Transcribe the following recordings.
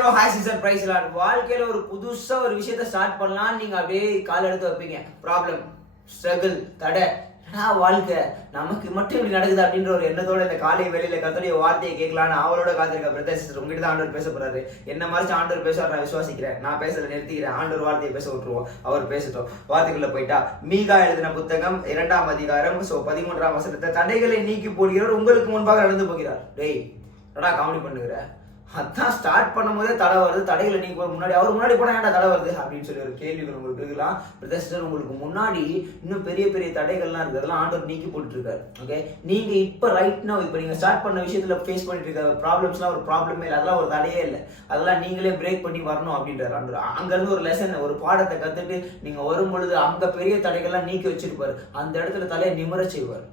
Bro hi season prize lot வாழ்க்கையில ஒரு புதுசாக ஒரு விஷயத்த ஸ்டார்ட் பண்ணலாம் நீங்க அப்படியே கால் எடுத்து வைப்பீங்க. ப்ராப்ளம் ஸ்ட்ரகிள் தடை. என்னடா வாழ்க்கை? நமக்கு மட்டும் இப்படி நடக்குது அப்படின்ற ஒரு எண்ணத்தோட இந்த காலை வெளியில் கத்தோடைய வார்த்தையை கேட்கலான்னு அவளோட காத்திருக்க பிரதர் சிஸ்டர் உங்ககிட்ட தான் ஆண்டவர் பேச போறாரு. என்ன மாதிரி ஆண்டவர் பேச நான் விசுவாசிக்கிறேன். நான் பேசல நிறுத்திக்கிறேன். ஆண்டவர் வார்த்தையை பேச விட்டுருவோம். அவர் பேசட்டும். வார்த்தைக்குள்ள போயிட்டா மீகா எழுதின புத்தகம் இரண்டாம் அதிகாரம் ஸோ பதிமூன்றாம் வசனத்தை தடைகளை நீக்கி போடுகிறவர் உங்களுக்கு முன்பாக நடந்து போகிறார். டேய் என்னடா காமெடி பண்ணுகிற? அதான் ஸ்டார்ட் பண்ணும்போதே தடை வருது. தடைகளை நீங்க முன்னாடி அவர் முன்னாடி போனால் ஏன்டா தடை வருது? அப்படின்னு சொல்லி ஒரு கேள்விகள் உங்களுக்கு இருக்கலாம் பிரதர் உங்களுக்கு முன்னாடி இன்னும் பெரிய பெரிய தடைகள்லாம் இருக்குது. அதெல்லாம் ஆண்டவர் நீக்கி போட்டுருக்காரு ஓகே நீங்க இப்போ ரைட் நோ இப்போ நீங்கள் ஸ்டார்ட் பண்ண விஷயத்துல ஃபேஸ் பண்ணிட்டு இருக்க ப்ராப்ளம்ஸ்லாம் ஒரு ப்ராப்ளமே இல்லை. அதெல்லாம் ஒரு தடையே இல்லை. அதெல்லாம் நீங்களே பிரேக் பண்ணி வரணும் அப்படின்றாரு ஆண்டவர். அங்கேருந்து ஒரு லெசன் ஒரு பாடத்தை கற்றுட்டு நீங்கள் வரும் பொழுது அங்கே பெரிய தடைகள்லாம் நீக்கி வச்சிருப்பாரு. அந்த இடத்துல தலையை நிமிர செய்வார்.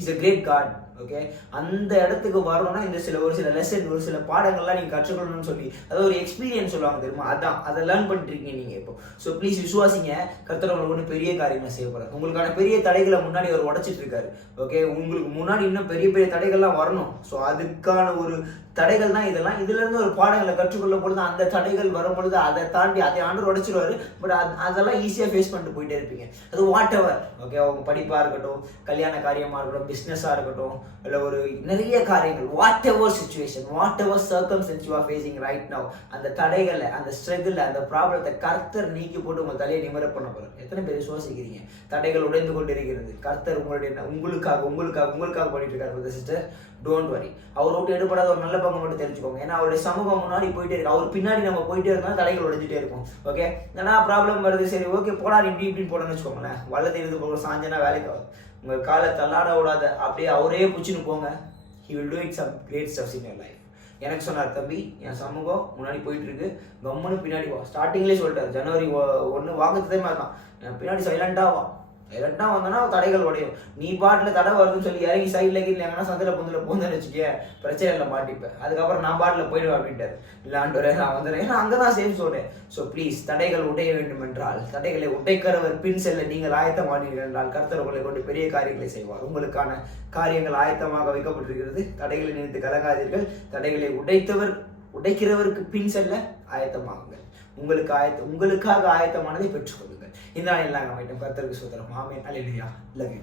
Is a great god okay அந்த இடத்துக்கு வரணும்னா இந்த சில ஒரு சில லெசன் ஒரு சில பாடங்கள்லாம் நீங்க கற்றுக்கணும்னு சொல்லி அது ஒரு எக்ஸ்பீரியன்ஸ் சொல்லுவாங்க தெரியுமா? அதான். அதை லேர்ன் பண்ணிட்டு இருக்கீங்க நீங்க இப்போ. ஸோ ப்ளீஸ் விசுவாசிங்க. கர்த்தர் உங்களுக்கு ஒன்று பெரிய காரியங்களை செய்யப்படுறாரு உங்களுக்கான பெரிய தடைகளை முன்னாடி அவர் உடச்சிட்டு இருக்காரு ஓகே உங்களுக்கு முன்னாடி இன்னும் பெரிய பெரிய தடைகள்லாம் வரணும். ஸோ அதுக்கான ஒரு தடைகள் தான் இதெல்லாம். இதுல இருந்து ஒரு பாடங்களை கற்றுக்கொள்ளும் பொழுது அந்த தடைகள் வரும் பொழுது அதை தாண்டி அதை ஆண்டு உடைச்சிருவாரு. பட் அதெல்லாம் ஈஸியாக ஃபேஸ் பண்ணிட்டு போயிட்டே இருப்பீங்க. அது வாட் எவர் ஓகே அவங்க படிப்பா இருக்கட்டும் கல்யாண காரியமா இருக்கட்டும் பிஸ்னஸா இருக்கட்டும் இல்லை ஒரு நிறைய காரியங்கள். Whatever situation whatever circumstances you are facing right now அந்த தடைகளை அந்த ஸ்ட்ரகிள் அந்த ப்ராப்ளத்தை கர்த்தர் நீக்கி போட்டு உங்கள் தலையை நிமர பண்ண போகிறோம் எத்தனை பேர் சுவாசிக்கிறீங்க தடைகள் உடைந்து கொண்டு இருக்கிறது கர்த்தர் உங்களுடைய உங்களுக்காக உங்களுக்காக உங்களுக்காக பண்ணிட்டு இருக்காரு சிஸ்டர் டோன்ட் வரி அவர் விட்டு எடுபடாத ஒரு நல்ல பங்கு மட்டும் தெரிஞ்சுக்கோங்க. ஏன்னா அவருடைய சமூகம் முன்னாடி போயிட்டே இருக்கு. அவர் பின்னாடி நம்ம போயிட்டே இருந்தால் தடைகள் உடைஞ்சிட்டே இருக்கும். ஓகே ஏன்னா ப்ராப்ளம் வருது? சரி ஓகே போடா இப்படி இப்படின்னு போடணும்னு வச்சுக்கோங்களேன். வல்லது எழுது போகிற சாஞ்சனா வேலைக்கு ஆகும் உங்கள் காலை தள்ளாட விடாத. அப்படியே அவரே பிடிச்சின்னு போங்க. He will do it some great stuffs in your life எனக்கு சொன்னார் தம்பி என் சமூகம் முன்னாடி போயிட்டு இருக்கு கம்முன்னு பின்னாடி வா. ஸ்டார்டிங்லேயே சொல்லிட்டார். ஜனவரி ஒன்று வாங்குறதே மாதிரி தான். என் பின்னாடி சைலண்டாக வா. சைலண்டா வந்தனா தடைகள் உடையும். நீ பாட்டில் தடை வருதுன்னு சொல்லி இறங்கி சைடில் கீழே எங்கன்னா சந்தில புந்தில போந்தேன்னு வச்சுக்க பிரச்சனை இல்லை மாட்டிப்பேன் அதுக்கப்புறம் நான் பாட்டில் போயிடுவேன் அப்படின்ட்டு இல்லை நான் வந்துடுறேன் ஏன்னா அங்கே தான் சேம் சொல்றேன் ஸோ ப்ளீஸ் தடைகள் உடைய வேண்டும் என்றால் தடைகளை உடைக்கிறவர் பின் செல்ல நீங்கள் ஆயத்தமானீர்கள் என்றால் கருத்தர் உங்களை கொண்டு பெரிய காரியங்களை செய்வார். உங்களுக்கான காரியங்கள் ஆயத்தமாக வைக்கப்பட்டிருக்கிறது. தடைகளை நினைத்து கலங்காதீர்கள். தடைகளை உடைத்தவர் உடைக்கிறவருக்கு பின் செல்ல ஆயத்தமாகுங்கள். உங்களுக்கு ஆயத்த உங்களுக்காக ஆயத்தமானதை பெற்றுக்கொள்ளுங்கள். இந்த நாள் எல்லாம் அமைட்டும் கர்த்தருக்கு சுதரம் ஆமே அலையிலையா லவ் யூ